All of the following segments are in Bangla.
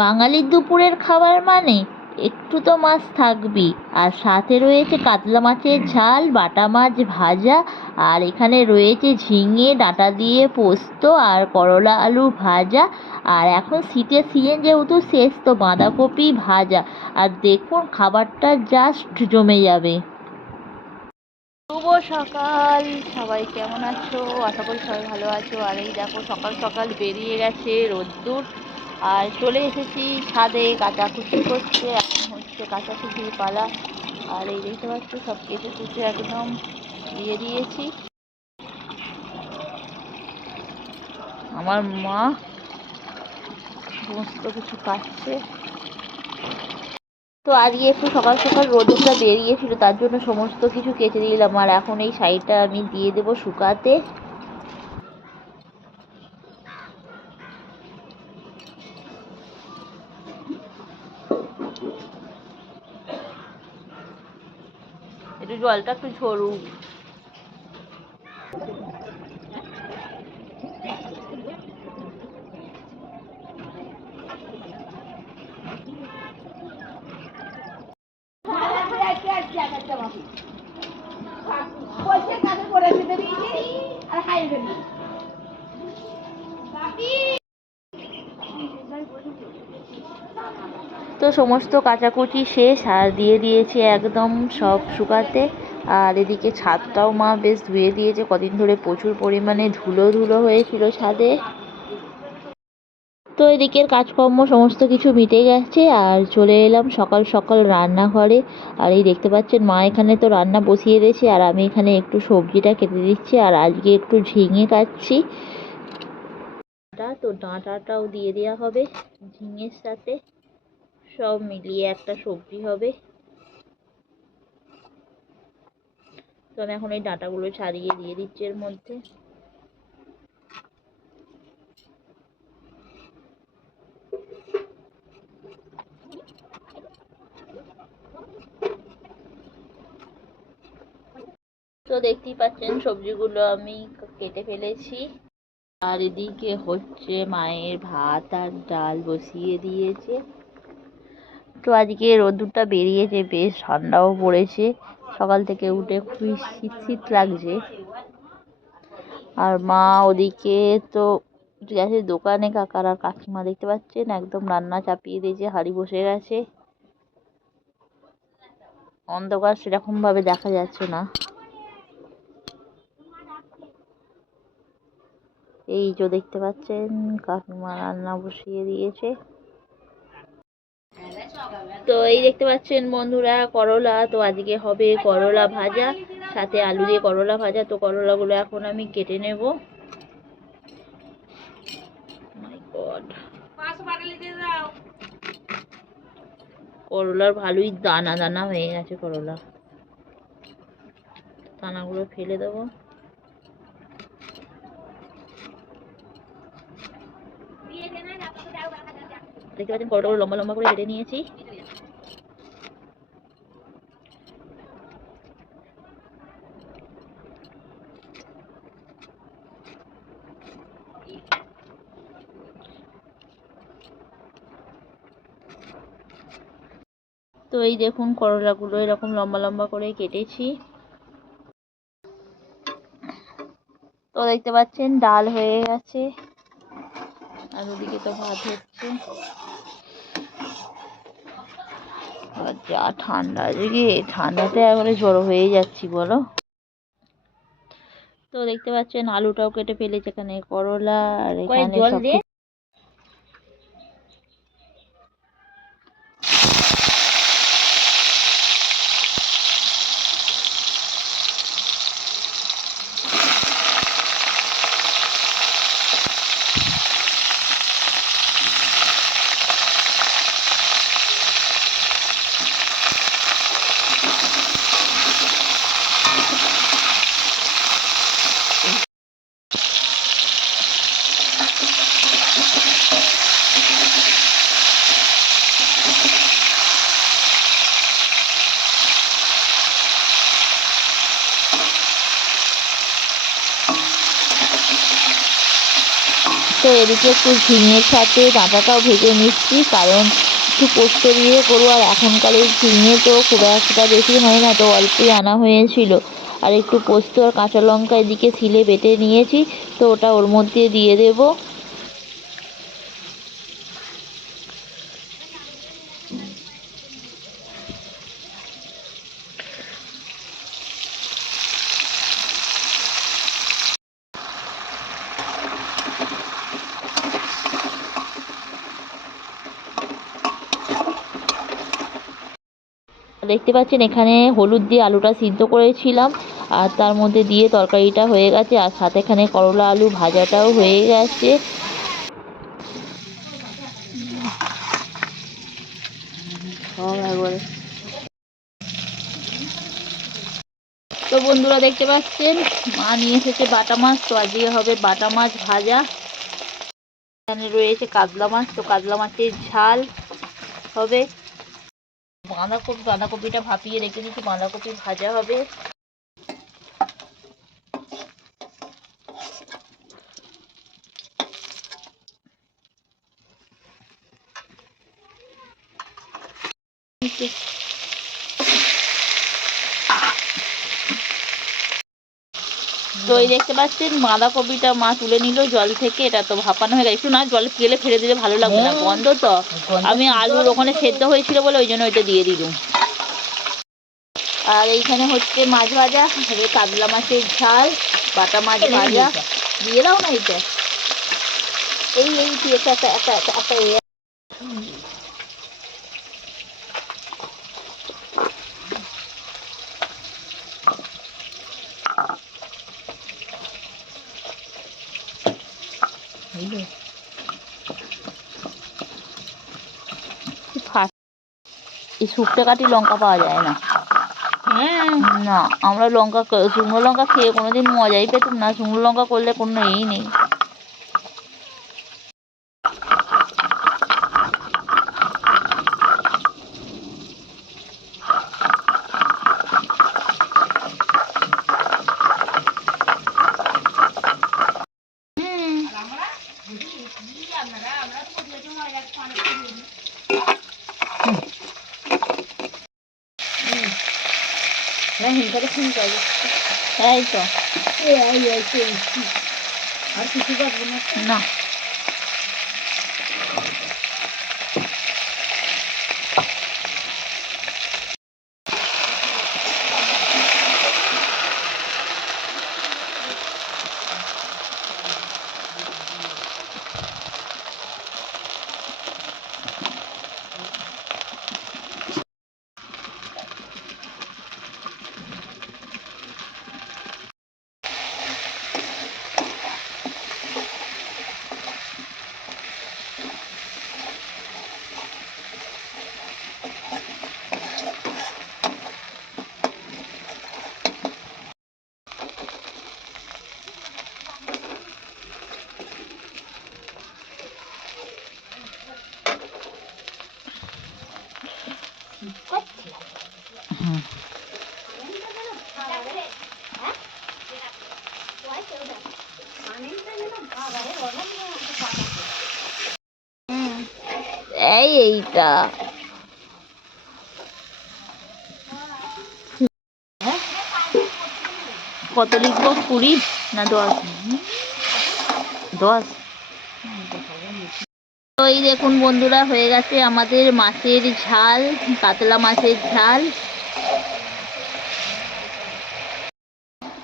বাঙালির দুপুরের খাবার মানে একটু তো মাছ থাকবেই। আর সাথে রয়েছে কাতলা মাছের ঝাল, বাটা মাছ ভাজা, আর এখানে রয়েছে ঝিঙে, ডাঁটা দিয়ে পোস্ত, আর করলা আলু ভাজা। আর এখন শীতের সিজন যেহেতু শেষ, তো বাঁধাকপি ভাজা। আর দেখুন, খাবারটা জাস্ট জমে যাবে। শুভ সকাল, সবাই কেমন আছো? আশা করি সবাই ভালো আছো। আর এই দেখো, সকাল সকাল বেরিয়ে গেছে রোদ্দুর। আর চলে এসেছি ছাদে কাঁচা কাচাকুচি করছে এখন হচ্ছে কাঁচা কাচাকুচির পালা। আর এই দেখতে পাচ্ছ সব কেটে কুচে একদম দিয়ে দিয়েছি। আমার মা সমস্ত কিছু কাটছে। তো আজকে একটু সকাল সকাল রোদটা বেরিয়েছিল, তার জন্য সমস্ত কিছু কেটে দিলাম। আর এখন এই শাড়িটা আমি দিয়ে দেবো শুকাতে। একটু জলটা একটু ঝরুক। তো সমস্ত কাচাকুচি শেষ, আর দিয়ে দিয়েছি একদম সব শুকাতে। আর এদিকে ছাদটাও মা বেশ ধুয়ে দিয়েছে, কদিন ধরে প্রচুর পরিমাণে ধুলো ধুলো হয়েছিল ছাদে। তো এদিকের কাজকর্ম সমস্ত কিছু মিটে গেছে, আর চলে এলাম সকাল সকাল রান্নাঘরে। আর এই দেখতে পাচ্ছেন, মা এখানে তো রান্না বসিয়ে দিয়েছে, আর আমি এখানে একটু সবজিটা কেটে দিচ্ছি, আর আজকে একটু ঝিঙে কাটছি। তো ডাঁটাটাও দিয়ে দেওয়া হবে ঝিঙের সাথে। সব মিলিয়ে একটা সবজি হবে। তো আমি এখন এই ডাঁটাগুলো ছাড়িয়ে দিয়ে দিচ্ছি এর মধ্যে। তো দেখতেই পাচ্ছেন সবজিগুলো আমি কেটে ফেলেছি। আর এদিকে হচ্ছে মায়ের ভাত আর ডাল বসিয়ে দিয়েছে। তো আজকে রোদ্দুরটা বেরিয়েছে, বেশ ঠান্ডাও পড়েছে। সকাল থেকে উঠে খুবই শীত শীত লাগছে। আর মা ওদিকে তো গেছে দোকানে, কাকার আর কাকিমা দেখতে পাচ্ছেন? একদম রান্না চাপিয়ে দিয়েছে, হাঁড়ি বসে গেছে। অন্ধকার সেরকমভাবে দেখা যাচ্ছে না। এই যে দেখতে পাচ্ছেন, কাকিমা রান্না বসিয়ে দিয়েছে। তো এই দেখতে পাচ্ছেন বন্ধুরা, করলা। তো আজকে হবে করলা ভাজা, সাথে আলু দিয়ে করলা ভাজা। তো করলাগুলো এখন আমি কেটে নেব। করলার ভালোই দানা দানা হয়ে গেছে করলা। দানাগুলো ফেলে দেবো। দেখতে পাচ্ছেন, করলাগুলো লম্বা লম্বা করে কেটে নিয়েছি তো এই দেখুন করলাগুলো এরকম লম্বা লম্বা করে কেটেছি। তো দেখতে পাচ্ছেন ডাল হয়ে গেছে। আর ওদিকে তো ভাত হচ্ছে। আর যা ঠান্ডা আজকে ঠান্ডাতে একবারে জড়ো হয়ে যাচ্ছি বলো। তো দেখতে পাচ্ছেন আলুটাও কেটে ফেলেছে এখানে করলা আর এখানে সব তো এদিকে একটু ঝিঙের সাথে ডাঁটাটাও ভেজে নিচ্ছি, কারণ একটু পোস্ত দিয়ে করব, আর এখনকার এই ঝিঙে তো খুব একটা বেশি হয় না, তো অল্পই আনা হয়েছিল। আর একটু পোস্ত আর কাঁচা লঙ্কা এদিকে শিলে বেটে নিয়েছি, তো ওটা ওর মধ্যে দিয়ে দেবো। দেখতে পাচ্ছেন এখানে হলুদ দিয়ে আলুটা সিদ্ধ করেছিলাম আর তার মধ্যে দিয়ে তরকারিটা হয়ে গেছে আর সাথে এখানে করলা আলু ভাজাটাও হয়ে গেছে। তো বন্ধুরা দেখতে পাচ্ছেন মা নিয়ে এসেছে বাটা মাছ তো আজকে হবে বাটা মাছ ভাজা। এখানে রয়েছে কাতলা মাছ তো কাতলা মাছের ঝাল হবে। বাঁধাকপি বাঁধাকপিটা ভাপিয়ে রেখে দিচ্ছি বাঁধাকপি ভাজা হবে। তো এই দেখতে পাচ্ছেন বাঁধাকপিটা মা তুলে নিল জল থেকে এটা তো ভাপানো হয়ে গেছে একটু না জল ফেলে ফেলে দিলে ভালো লাগবে না গন্ধ তো আমি আলুর ওখানে সেদ্ধ হয়েছিল বলে ওই জন্য ওইটা দিয়ে দিলুম আর এইখানে হচ্ছে মাছ ভাজা কাতলা মাছের ঝাল বাটা মাছ ভাজা দিয়ে দাও না এইটা এই এই একটা একটা একটা এই শুকতে কাটি লঙ্কা পাওয়া যায় না। না আমরা লঙ্কা শুকনো লঙ্কা খেয়ে কোনোদিন মজাই পেতাম না। শুকনো লঙ্কা করলে কোনো ইয়েই নেই। তাই তো। আর কিছু না। এই এইটা। কত লিখব? কুড়ি না দশ? দশ? তো এই দেখুন বন্ধুরা, হয়ে গেছে আমাদের মাছের ঝাল, কাতলা মাছের ঝাল।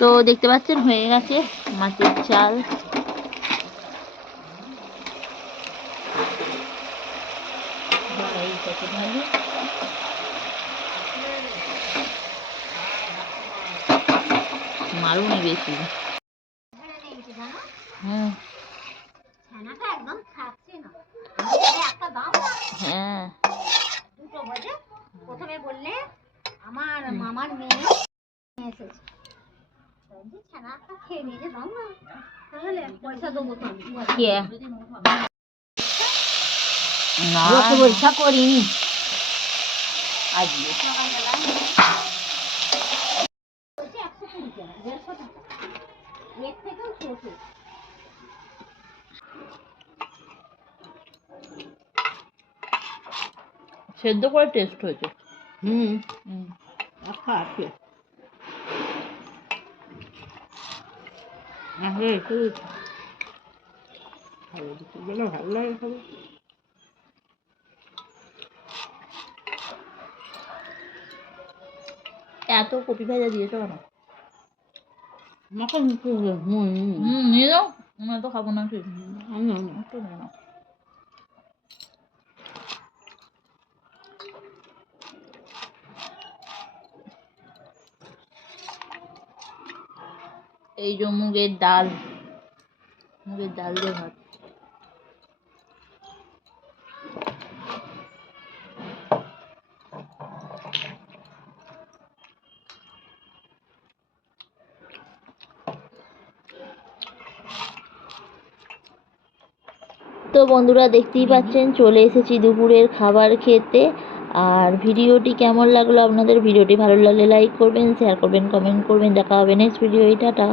তো দেখতে পাচ্ছেন, হয়ে গেছে মাছের ঝাল। থাকছে না আমি একটা হ্যাঁ প্রথমে বললে আমার মামার মেয়ে এসেছে ছানাটা খেয়ে নিয়ে দাও না তাহলে পয়সা দেবো তো না পয়সা করিনি আজকে সেদ্ধ করে টেস্ট হয়েছে। হুম। হুম। আছে একটু ভালো দিতে ভালো লাগে খাবে। এত কপি ভাজা দিয়েছ কেন? হুম নিয়ে যাও আমি তো খাব না কি আমি একটু নিয়ে নাও। এই যে মুগের ডাল। মুগের ডাল দিয়ে ভাত। তো বন্ধুরা, দেখতেই পাচ্ছেন, চলে এসেছি দুপুরের খাবার খেতে। আর ভিডিওটি কেমন লাগল আপনাদের? ভিডিওটি ভালো লাগলে লাইক করবেন শেয়ার করবেন কমেন্ট করবেন। দেখা হবে নেক্সট ভিডিও টাটা।